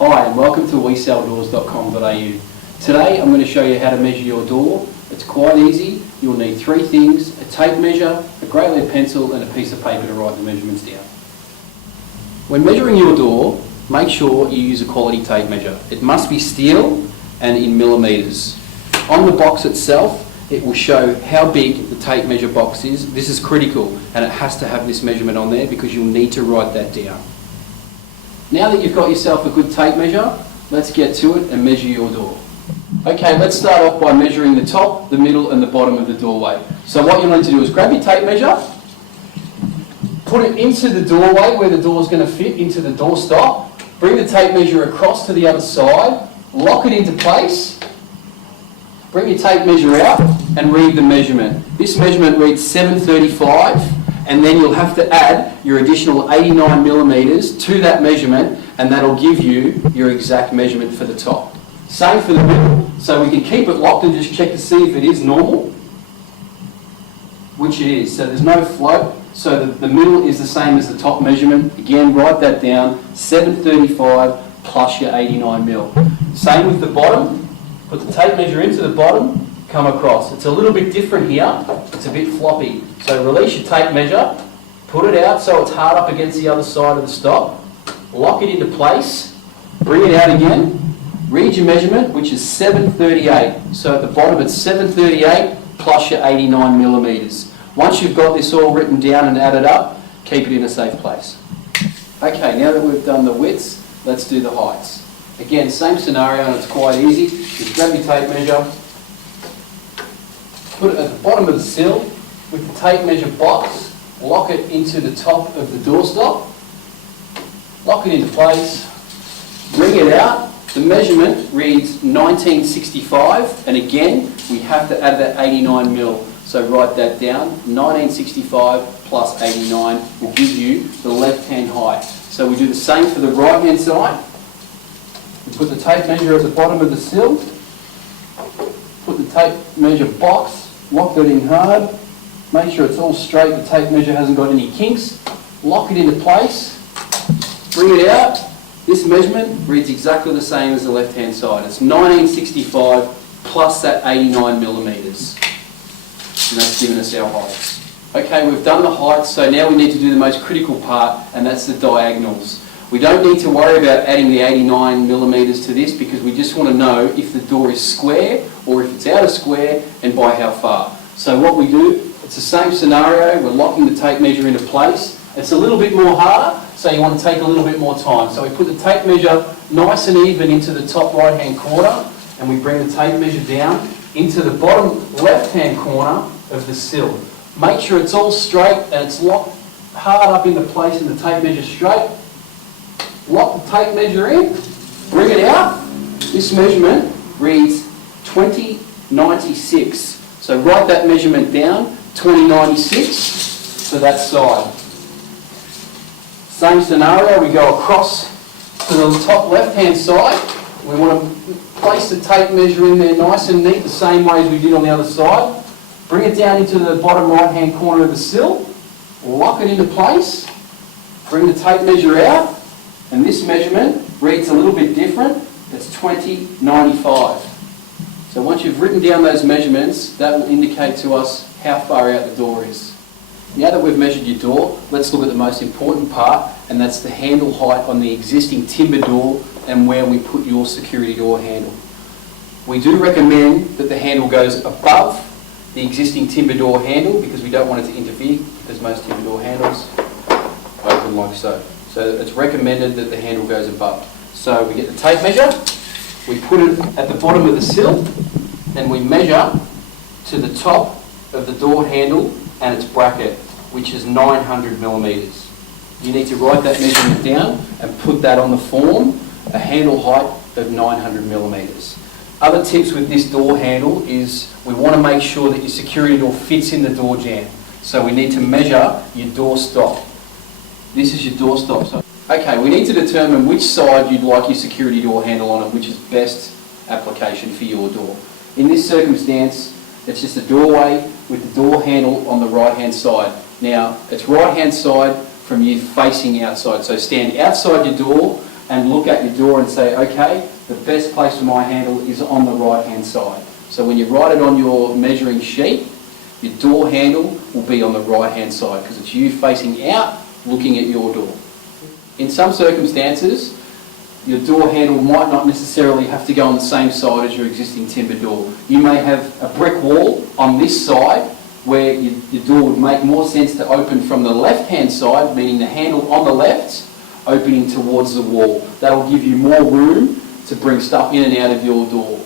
Hi and welcome to WeSellDoors.com.au. Today I'm going to show you how to measure your door. It's quite easy. You'll need three things: a tape measure, a grey lead pencil and a piece of paper to write the measurements down. When measuring your door, make sure you use a quality tape measure. It must be steel and in millimetres. On the box itself it will show how big the tape measure box is. This is critical and it has to have this measurement on there because you'll need to write that down. Now that you've got yourself a good tape measure, let's get to it and measure your door. Okay, let's start off by measuring the top, the middle and the bottom of the doorway. So what you'll need to do is grab your tape measure, put it into the doorway where the door is going to fit into the doorstop, bring the tape measure across to the other side, lock it into place, bring your tape measure out and read the measurement. This measurement reads 735. And then you'll have to add your additional 89 millimetres to that measurement and that'll give you your exact measurement for the top. Same for the middle, so we can keep it locked and just check to see if it is normal, which it is. So there's no float, so the middle is the same as the top measurement. Again, write that down, 735 plus your 89 mil. Same with the bottom, put the tape measure into the bottom, come across. It's a little bit different here, it's a bit floppy. So release your tape measure, put it out so it's hard up against the other side of the stop, lock it into place, bring it out again, read your measurement, which is 738. So at the bottom it's 738 plus your 89 millimetres. Once you've got this all written down and added up, keep it in a safe place. Okay, now that we've done the widths, let's do the heights. Again, same scenario and it's quite easy. Just grab your tape measure, put it at the bottom of the sill with the tape measure box, lock it into the top of the doorstop, lock it into place, bring it out. The measurement reads 1965 and again we have to add that 89 mil. So write that down, 1965 plus 89 will give you the left hand height. So we do the same for the right hand side. We put the tape measure at the bottom of the sill, put the tape measure box, lock that in hard, make sure it's all straight, the tape measure hasn't got any kinks, lock it into place, bring it out. This measurement reads exactly the same as the left hand side. It's 1965 plus that 89 millimetres. And that's given us our heights. Okay, we've done the heights, so now we need to do the most critical part, and that's the diagonals. We don't need to worry about adding the 89 millimetres to this because we just want to know if the door is square or if it's out of square and by how far. So what we do, it's the same scenario, we're locking the tape measure into place. It's a little bit more harder, so you want to take a little bit more time. So we put the tape measure nice and even into the top right hand corner and we bring the tape measure down into the bottom left hand corner of the sill. Make sure it's all straight and it's locked hard up into place and the tape measure straight. Lock the tape measure in, bring it out. This measurement reads 2096. So write that measurement down, 2096 for that side. Same scenario, we go across to the top left hand side. We want to place the tape measure in there nice and neat, the same way as we did on the other side. Bring it down into the bottom right hand corner of the sill, lock it into place, bring the tape measure out. And this measurement reads a little bit different. It's 2095. So once you've written down those measurements, that will indicate to us how far out the door is. Now that we've measured your door, let's look at the most important part, and that's the handle height on the existing timber door and where we put your security door handle. We do recommend that the handle goes above the existing timber door handle because we don't want it to interfere, because most timber door handles open like so. So it's recommended that the handle goes above. So we get the tape measure, we put it at the bottom of the sill, and we measure to the top of the door handle and its bracket, which is 900 millimetres. You need to write that measurement down and put that on the form, a handle height of 900 millimetres. Other tips with this door handle is we want to make sure that your security door fits in the door jamb. So we need to measure your door stop. This is your door stop. So, okay, we need to determine which side you'd like your security door handle on and which is best application for your door. In this circumstance, it's just a doorway with the door handle on the right hand side. Now, it's right hand side from you facing outside. So stand outside your door, and look at your door and say, okay, the best place for my handle is on the right-hand side. So when you write it on your measuring sheet, your door handle will be on the right-hand side because it's you facing out, looking at your door. In some circumstances, your door handle might not necessarily have to go on the same side as your existing timber door. You may have a brick wall on this side where your door would make more sense to open from the left-hand side, meaning the handle on the left, opening towards the wall. That'll give you more room to bring stuff in and out of your door.